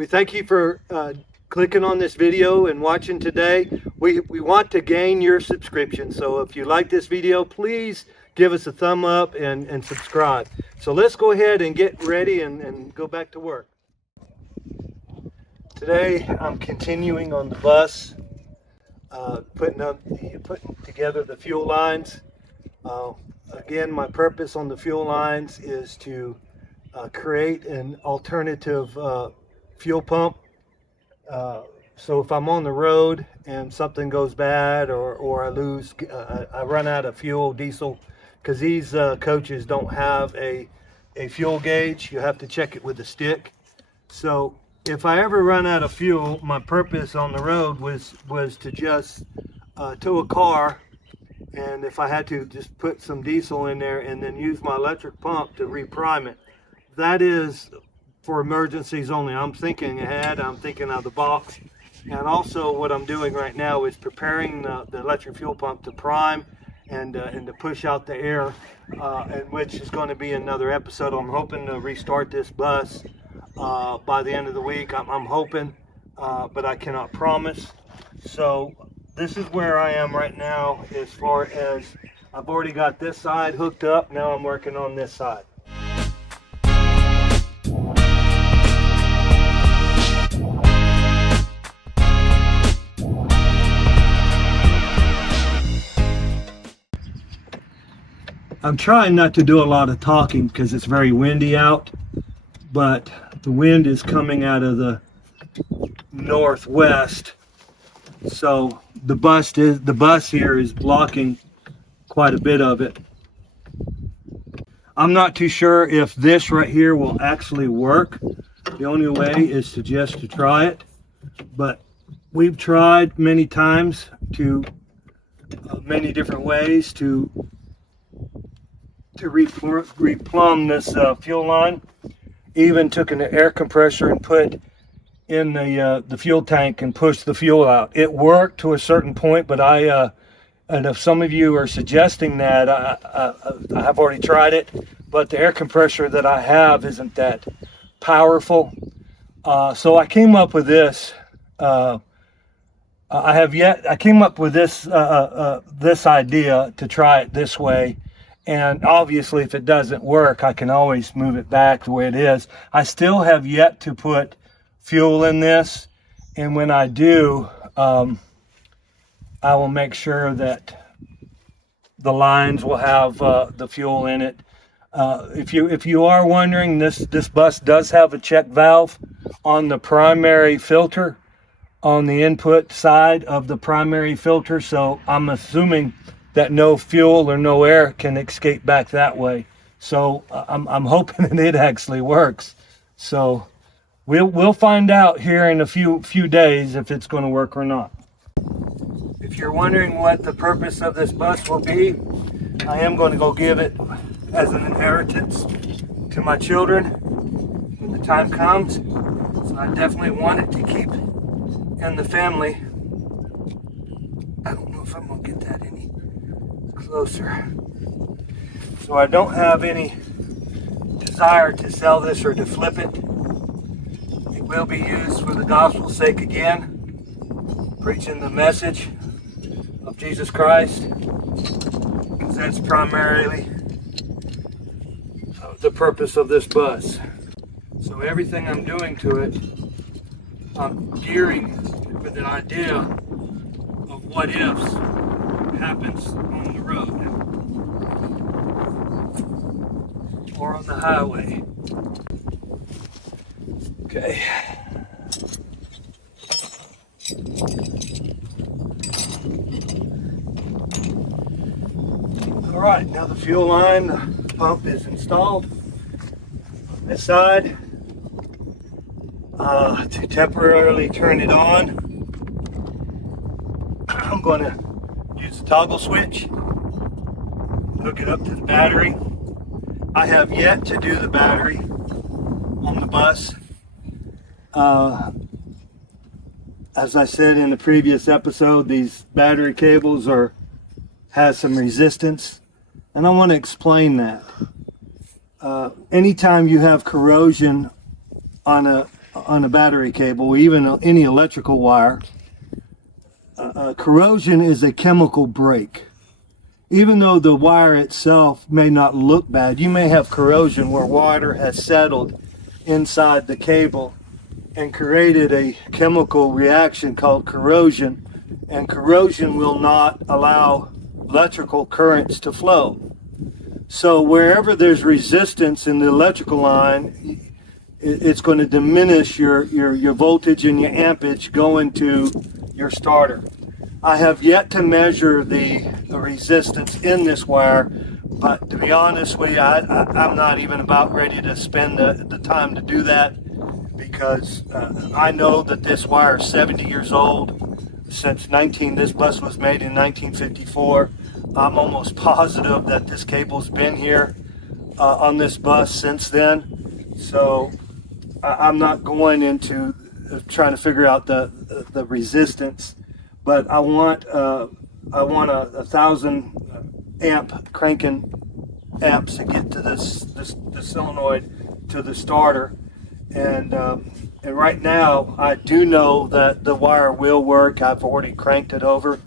We thank you for clicking on this video and watching today. We want to gain your subscription. So if you like this video, please give us a thumb up and subscribe. So let's go ahead and get ready and go back to work. Today I'm continuing on the bus, putting together the fuel lines. Again, my purpose on the fuel lines is to create an alternative fuel pump. So if I'm on the road and something goes bad or I run out of fuel, diesel, because these coaches don't have a fuel gauge. You have to check it with a stick. So if I ever run out of fuel, my purpose on the road was to just tow a car, and if I had to, just put some diesel in there and then use my electric pump to reprime it. That is for emergencies only. I'm thinking ahead, I'm thinking out of the box. And also what I'm doing right now is preparing the electric fuel pump to prime and to push out the air, and which is going to be another episode. I'm hoping to restart this bus by the end of the week. I'm hoping, but I cannot promise. So this is where I am right now as far as I've already got this side hooked up. Now I'm working on this side. I'm trying not to do a lot of talking because it's very windy out, but the wind is coming out of the northwest, so the bus here is blocking quite a bit of it. I'm not too sure if this right here will actually work. The only way is to try it, but we've tried many times to many different ways to replumb this fuel line. Even took an air compressor and put in the fuel tank and pushed the fuel out. It worked to a certain point, but and if some of you are suggesting that, I have already tried it, but the air compressor that I have isn't that powerful. So I came up with this. I came up with this this idea to try it this way. And obviously, if it doesn't work, I can always move it back the way it is. I still have yet to put fuel in this. And when I do, I will make sure that the lines will have the fuel in it. If you are wondering, this bus does have a check valve on the primary filter, on the input side of the primary filter. So I'm assuming that no fuel or no air can escape back that way. So I'm hoping that it actually works. So we'll find out here in a few days if it's going to work or not. If you're wondering what the purpose of this bus will be, I am going to go give it as an inheritance to my children when the time comes. So I definitely want it to keep in the family. I don't know if I'm going to get that any closer. So I don't have any desire to sell this or to flip it. It will be used for the gospel's sake again, preaching the message of Jesus Christ, because that's primarily the purpose of this bus. So everything I'm doing to it, I'm gearing with an idea of what ifs happens on the road or on the highway. Okay. All right, now the fuel line, the pump is installed on this side. To temporarily turn it on, I'm going to use the toggle switch, hook it up to the battery. I have yet to do the battery on the bus. As I said in the previous episode, these battery cables has some resistance, and I want to explain that. Anytime you have corrosion on on a battery cable, even any electrical wire, corrosion is a chemical break. Even though the wire itself may not look bad, you may have corrosion where water has settled inside the cable and created a chemical reaction called corrosion, and corrosion will not allow electrical currents to flow. So wherever there's resistance in the electrical line, it's going to diminish your voltage and your ampage going to your starter. I have yet to measure the resistance in this wire, but to be honest with you, I'm not even about ready to spend the time to do that, because I know that this wire is 70 years old. This bus was made in 1954. I'm almost positive that this cable's been here on this bus since then. So I'm not going into trying to figure out the resistance, but I want a 1,000 amp cranking amps to get to this solenoid to the starter, and right now I do know that the wire will work. I've already cranked it over,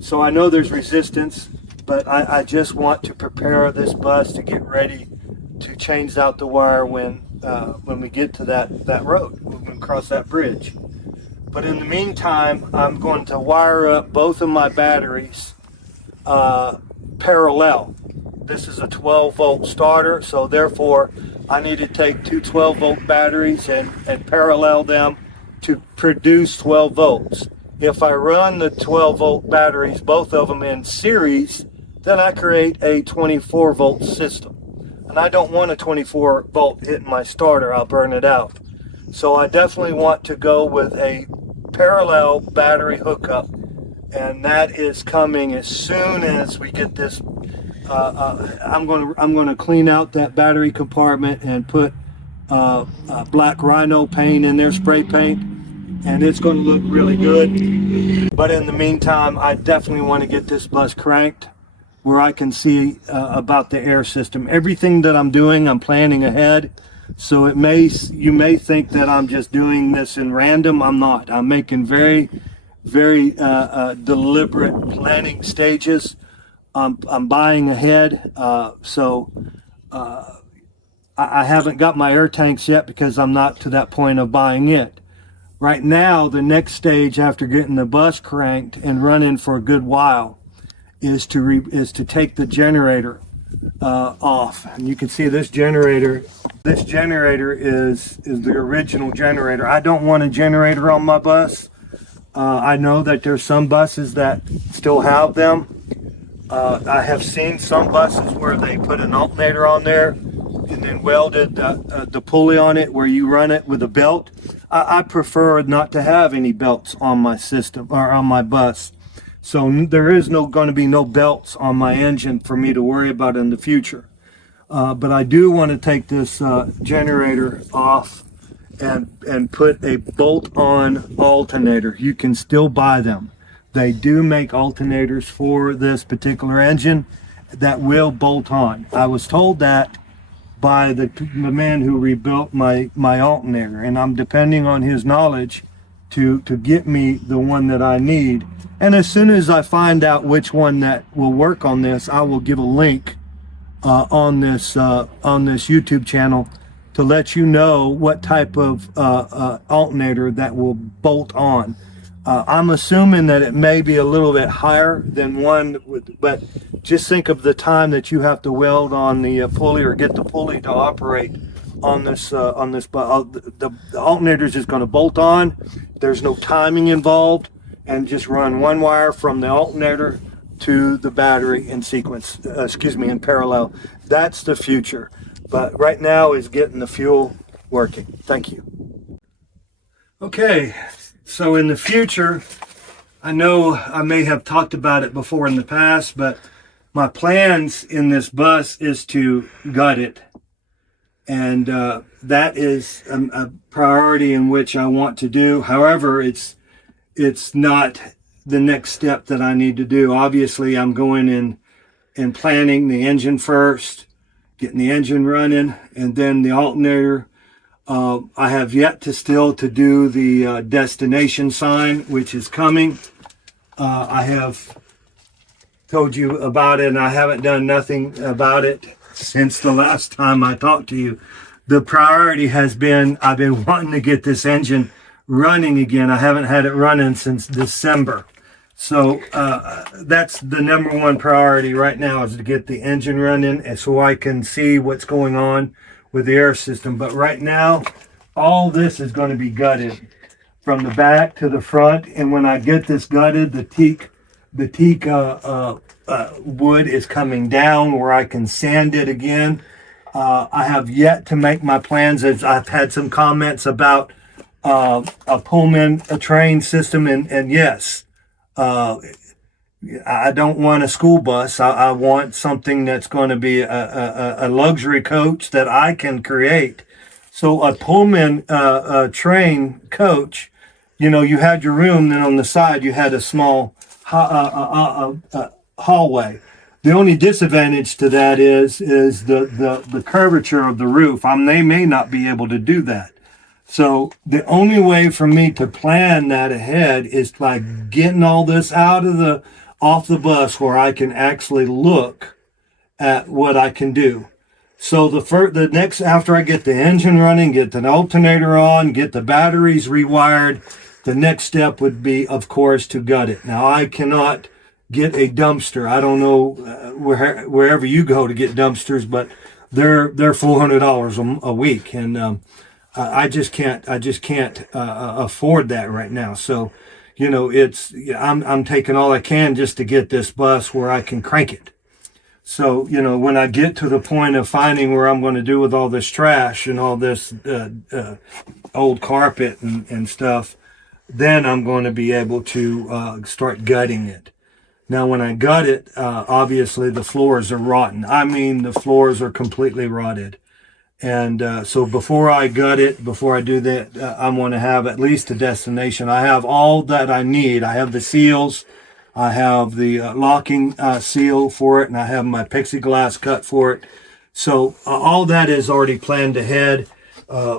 so I know there's resistance, but I just want to prepare this bus to get ready to change out the wire when we get to that road, when we cross that bridge. But in the meantime, I'm going to wire up both of my batteries parallel. This is a 12 volt starter, so therefore I need to take two 12 volt batteries and parallel them to produce 12 volts. If I run the 12 volt batteries, both of them in series, then I create a 24 volt system. And I don't want a 24 volt hitting my starter, I'll burn it out. So I definitely want to go with a parallel battery hookup, and that is coming as soon as we get this. I'm going to clean out that battery compartment and put black rhino paint in there, spray paint, and it's going to look really good. But in the meantime, I definitely want to get this bus cranked where I can see about the air system. Everything that I'm doing, I'm planning ahead. So you may think that I'm just doing this in random. I'm not. I'm making very, very deliberate planning stages. I'm buying ahead. So I haven't got my air tanks yet because I'm not to that point of buying it. Right now, the next stage after getting the bus cranked and running for a good while is to take the generator off. And you can see this generator. This generator is the original generator. I don't want a generator on my bus. I know that there's some buses that still have them. I have seen some buses where they put an alternator on there and then welded the pulley on it where you run it with a belt. I prefer not to have any belts on my system or on my bus. So there is going to be no belts on my engine for me to worry about in the future. But I do want to take this generator off and put a bolt-on alternator. You can still buy them. They do make alternators for this particular engine that will bolt on. I was told that by the man who rebuilt my alternator, and I'm depending on his knowledge to get me the one that I need. And as soon as I find out which one that will work on this, I will give a link on this YouTube channel to let you know what type of alternator that will bolt on. I'm assuming that it may be a little bit higher than one, but just think of the time that you have to weld on the pulley or get the pulley to operate on this. The alternator is just going to bolt on. There's no timing involved, and just run one wire from the alternator to the battery in sequence. In parallel. That's the future. But right now is getting the fuel working. Thank you. Okay. So in the future, I know I may have talked about it before in the past, but my plans in this bus is to gut it. And that is a priority in which I want to do. However, it's not the next step that I need to do. Obviously, I'm going in and planning the engine first, getting the engine running, and then the alternator. I have yet to still to do the destination sign, which is coming. I have told you about it, and I haven't done nothing about it since the last time I talked to you. The priority has been, I've been wanting to get this engine running again. I haven't had it running since December. So that's the number one priority right now, is to get the engine running, and so I can see what's going on with the air system. But right now, all this is going to be gutted from the back to the front. And when I get this gutted, the teak wood is coming down where I can sand it again. I have yet to make my plans, as I've had some comments about a Pullman, a train system, and yes, I don't want a school bus. I want something that's going to be a luxury coach that I can create. So a Pullman train coach, you know, you had your room, then on the side you had a small hallway. The only disadvantage to that is the curvature of the roof. They may not be able to do that. So the only way for me to plan that ahead is by getting all this off the bus where I can actually look at what I can do. So the next, after I get the engine running, get the alternator on, get the batteries rewired, the next step would be, of course, to gut it. Now, I cannot get a dumpster. I don't know wherever you go to get dumpsters, but they're $400 a week, and I just can't afford that right now. So, you know, I'm taking all I can just to get this bus where I can crank it. So, you know, when I get to the point of finding where I'm going to do with all this trash and all this old carpet and stuff, then I'm going to be able to start gutting it. Now, when I gut it, obviously the floors are rotten. I mean, the floors are completely rotted. And so before I gut it, before I do that, I want to have at least a destination. I have all that I need. I have the seals. I have the locking seal for it, and I have my plexiglass cut for it. So all that is already planned ahead.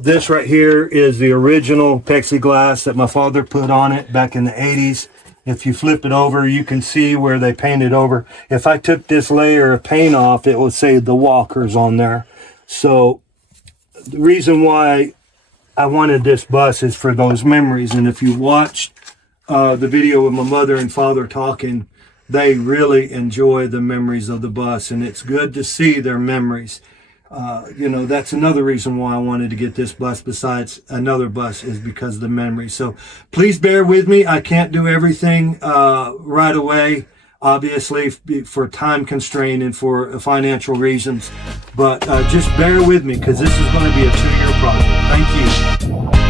This right here is the original plexiglass that my father put on it back in the 80s. If you flip it over, you can see where they painted over. If I took this layer of paint off, it would say the Walkers on there. So the reason why I wanted this bus is for those memories. And if you watched the video with my mother and father talking, they really enjoy the memories of the bus, and it's good to see their memories. You know, that's another reason why I wanted to get this bus besides another bus, is because of the memories. So please bear with me. I can't do everything right away, obviously, for time constraint and for financial reasons. But just bear with me, because this is going to be a 2-year project. Thank you.